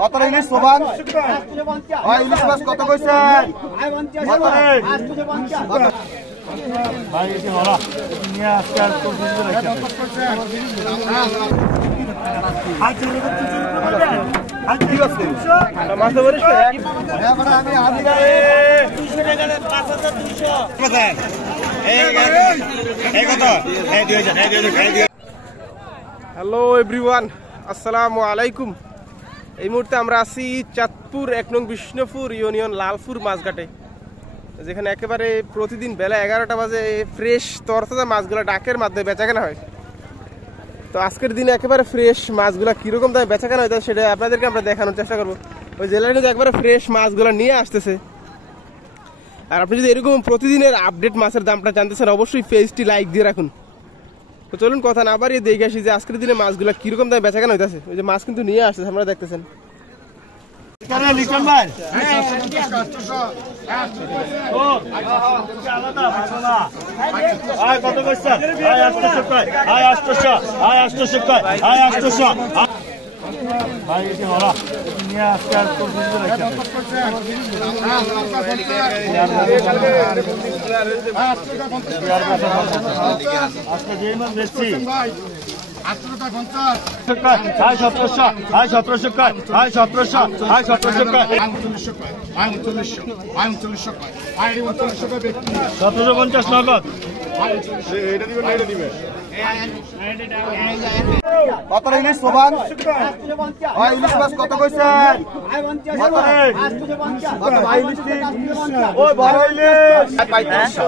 কত ইলিশ সোবান ইলিশ মাছ কত কইছেন ভাই এসে হলা নিয়ে আজকে আর তো ঠিক আছে মাছ ধরে আমি হাজিরা 200 টাকা 5200 কোথায় এই কত এই 2000 হ্যালো এভরিওয়ান, আসসালামু আলাইকুম। এই মুহূর্তে আমরা আছি চাঁদপুর 1 নং বিষ্ণুপুর ইউনিয়ন লালপুর মাছঘাটে, যেখানে একেবারে প্রতিদিন বেলা 11টা বাজে ফ্রেশ তরতাজা মাছগুলো ডাকের মাধ্যমে বেচাকেনা হয়। তো আজকের দিনে একেবারে ফ্রেশ মাছগুলো কীরকম দামে বেচাকেনা হয় সেটা আপনাদেরকে আমরা দেখানোর চেষ্টা করবো। ওই জেলায় কিন্তু একবারে ফ্রেশ মাছগুলো নিয়ে আসতেছে। আর আপনি যদি এরকম প্রতিদিনের আপডেট মাছের দামটা জানতে চান, অবশ্যই পেজটি লাইক দিয়ে রাখুন। তো চলুন কথা না বাড়িয়ে দেখে আসি যে আজকের দিনে মাছগুলো কিরকম দামে বেচাকেনা হইতেছে। ওই যে মাছ কিন্তু নিয়ে আসছে, আপনারা দেখতেছেন। ভাই এসে হলা নিয়ে আজকে আর তো আজকে যে মাছ বেচছি 1750 নগদ। কত ইলিশ সোবান ইলিশ মাছ কত কইছেন কত ভাই ইলিশ ওই বড় ইলিশ 3500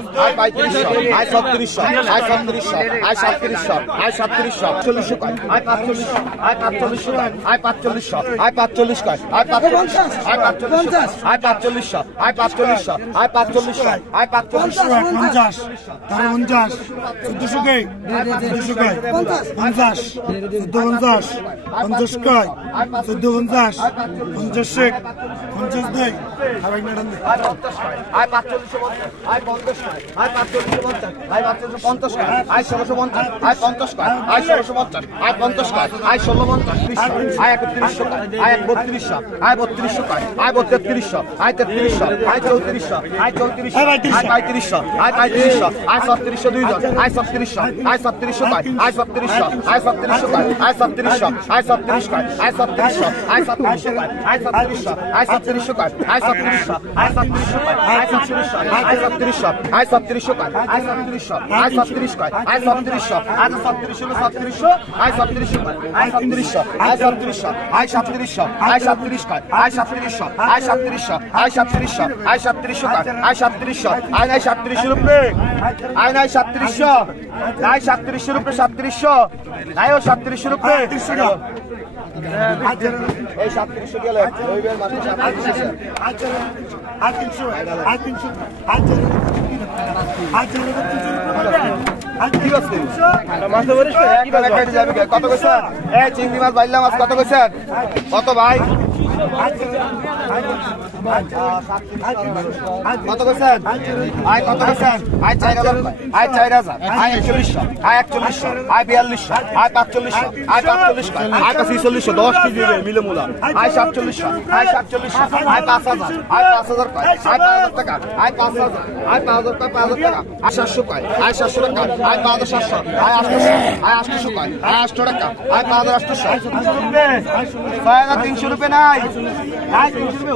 চিংড়ি মাছ বাইলা মাছ কত কইছেন কত ভাই কত কইছেন কত কইছেন 4000 4000 4100 4100 4200 4500 4500 10 কেজি মিলে মুলা 4700 5000 5000 টাকা 5000 টাকা 700 টাকা 700 টাকা 5700 800 টাকা 5800 টাকা 300 রুপে নাই 300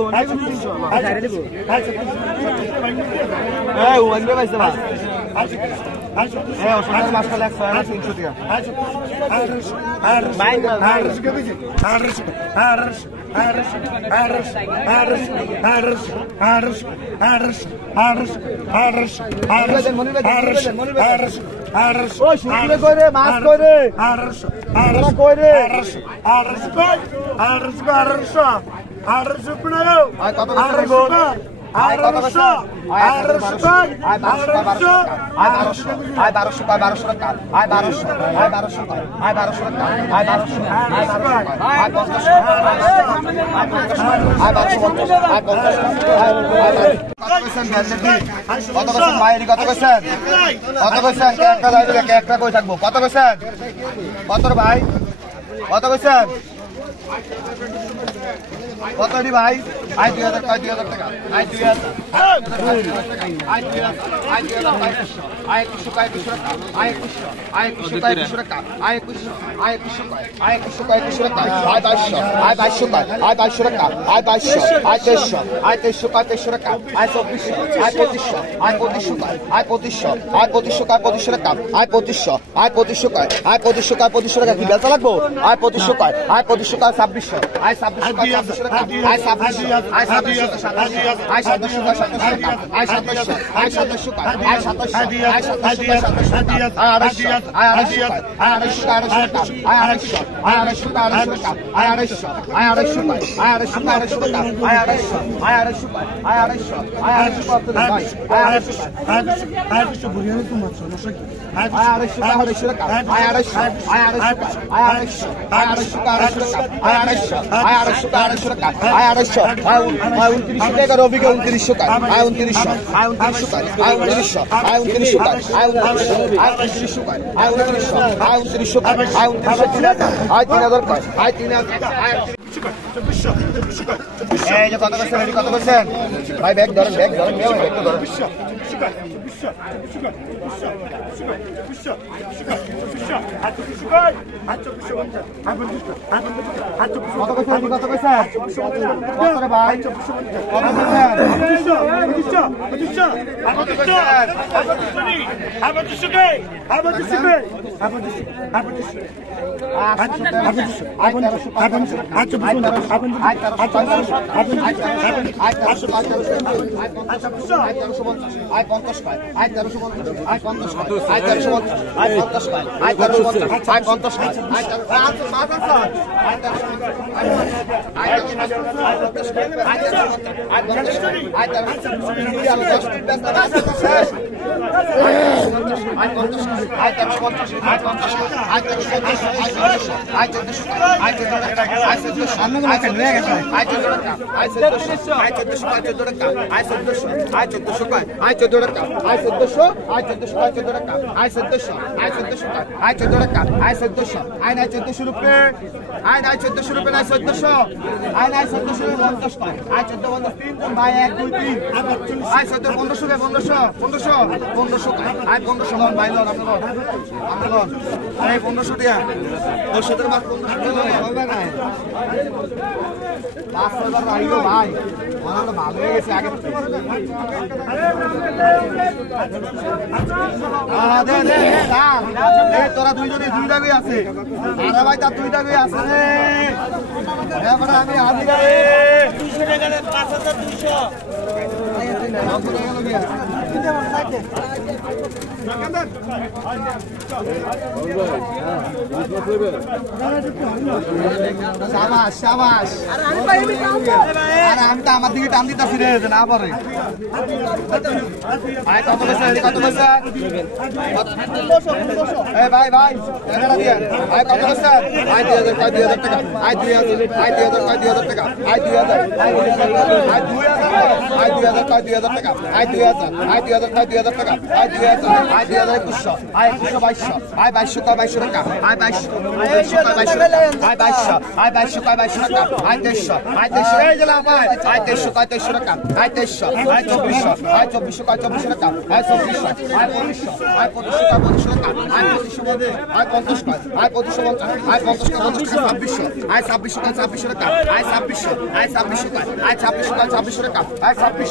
কত ভাই কত কইছেন কত দি ভাই আই 2000 কয় 2000 টাকা আই 2000 আই 2000 আই 2000 আই 2100 কয় 2100 টাকা আই 2100 আই 2100 কয় 2100 টাকা আই 2100 আই 2100 কয় আই 2100 কয় 2100 টাকা আই 2200 আই 2200 কয় আই 2200 টাকা আই 2200 আই 2300 আই 2300 কয় 2300 টাকা আই 2400 আই 2500 আই 2500 কয় আই 2500 আই 2500 কয় 2500 টাকা আই 2500 আই 2500 কয় আই 2500 কয় 2500 টাকা কি বেচা লাগবো আই 2500 কয় আই 2500 কয় 2600 আই 2600 কয় 2600 টাকা আই 2700 আই 2700 আই 2700 কয় 2700 টাকা আই 2700 আই 2700 কয় আই 2700 আই 2700 কয় 2700 টাকা I 250 I 250 I 250 I 250 I 250 টাকা আই 250 আই 250 টাকা আই 250 আই 250 টাকা I 250 I 250 I 250 I 250 I 250 I 250 I 250 বুড়িয়ে তো মাছ নশো কি আই 250 আই 250 টাকা I 250 I 250 I 250 I 250 I 250 I 250 I 250 টাকা আই 250 আই 29 টাকা রবিকে 2900 টাকা আই 2900 আই 2900 টাকা আই 2900 আই 2900 টাকা আই 2900 টাকা আই 2900 আই 2900 টাকা আই 2900 টাকা আই 3000 টাকা আই 3000 আই এই যে কত করছেন কত করছেন ভাই ব্যাগ ধরেন ব্যাগ তো ধরেন কত করছেন কত রে ভাই কত ভালো হয়ে গেছে আগে তোরা দুইজনে দুই দাবি আছে আরে ভাই তার দুই দাবি আছে রে এবারে আমি আদি রে 200 টাকা 5200 শাবাশ আমি তো আমার দিকে টান দিতেছি রে না পারে কত পয়সা ভাই ভাই কত পয়সা 2000 টাকা 2000 টাকা 2000 টাকা 2000 টাকা 2100 2200 টাকা 2200 টাকা 2200 টাকা 2300 এই গেলাম ভাই 2300 টাকা 2300 2400 টাকা 2400 টাকা 2400 টাকা 50 টাকা 2500 টাকা 2600 টাকা 2600 টাকা 2600 টাকা 2600 টাকা 2600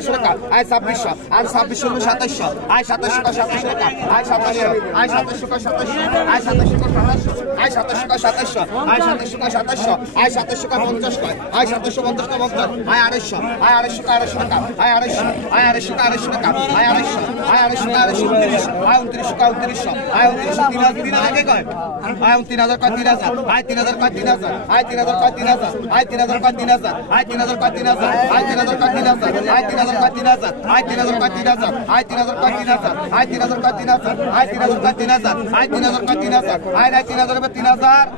টাকা 2700 3000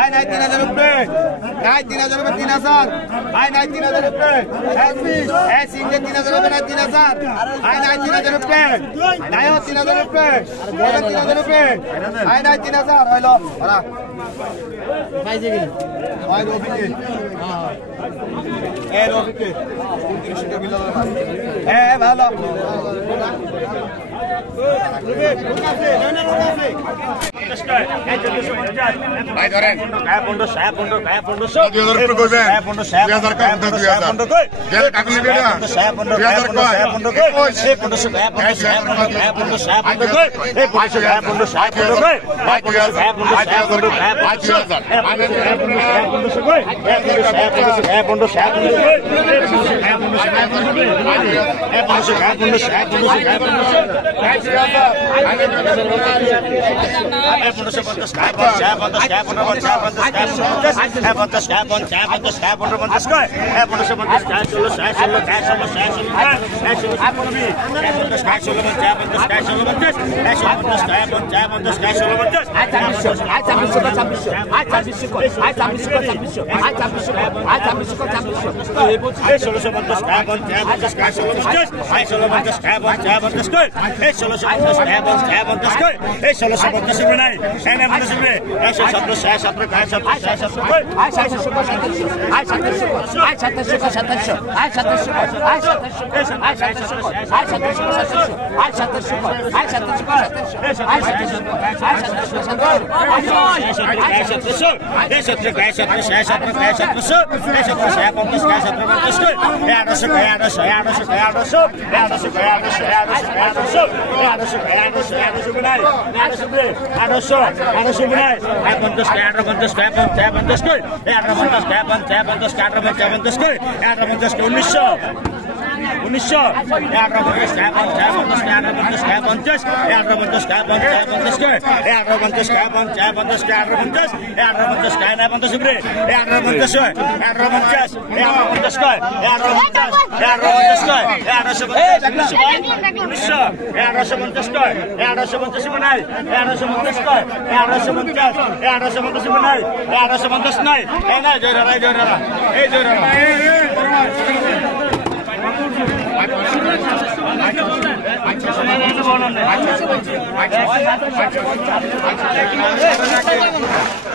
আয় নাই 3000 উপরে নাই 3000 উপরে 3000 আয় নাই 3000 উপরে এই সিঙ্গে 3000 উপরে নাই 3000 আয় নাই 3000 উপরে নাই 3000 উপরে 3000 উপরে আয় নাই 3000 হইলো ওরা পাইছে কি আয় রবিকে হ্যাঁ রবিকে 29 টাকা বিল হ্যাঁ ভালো ভাই ধরেন 2000 রুপে কইবেন 2000 কম 2000 টাকা নেবে না 2000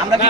আমরা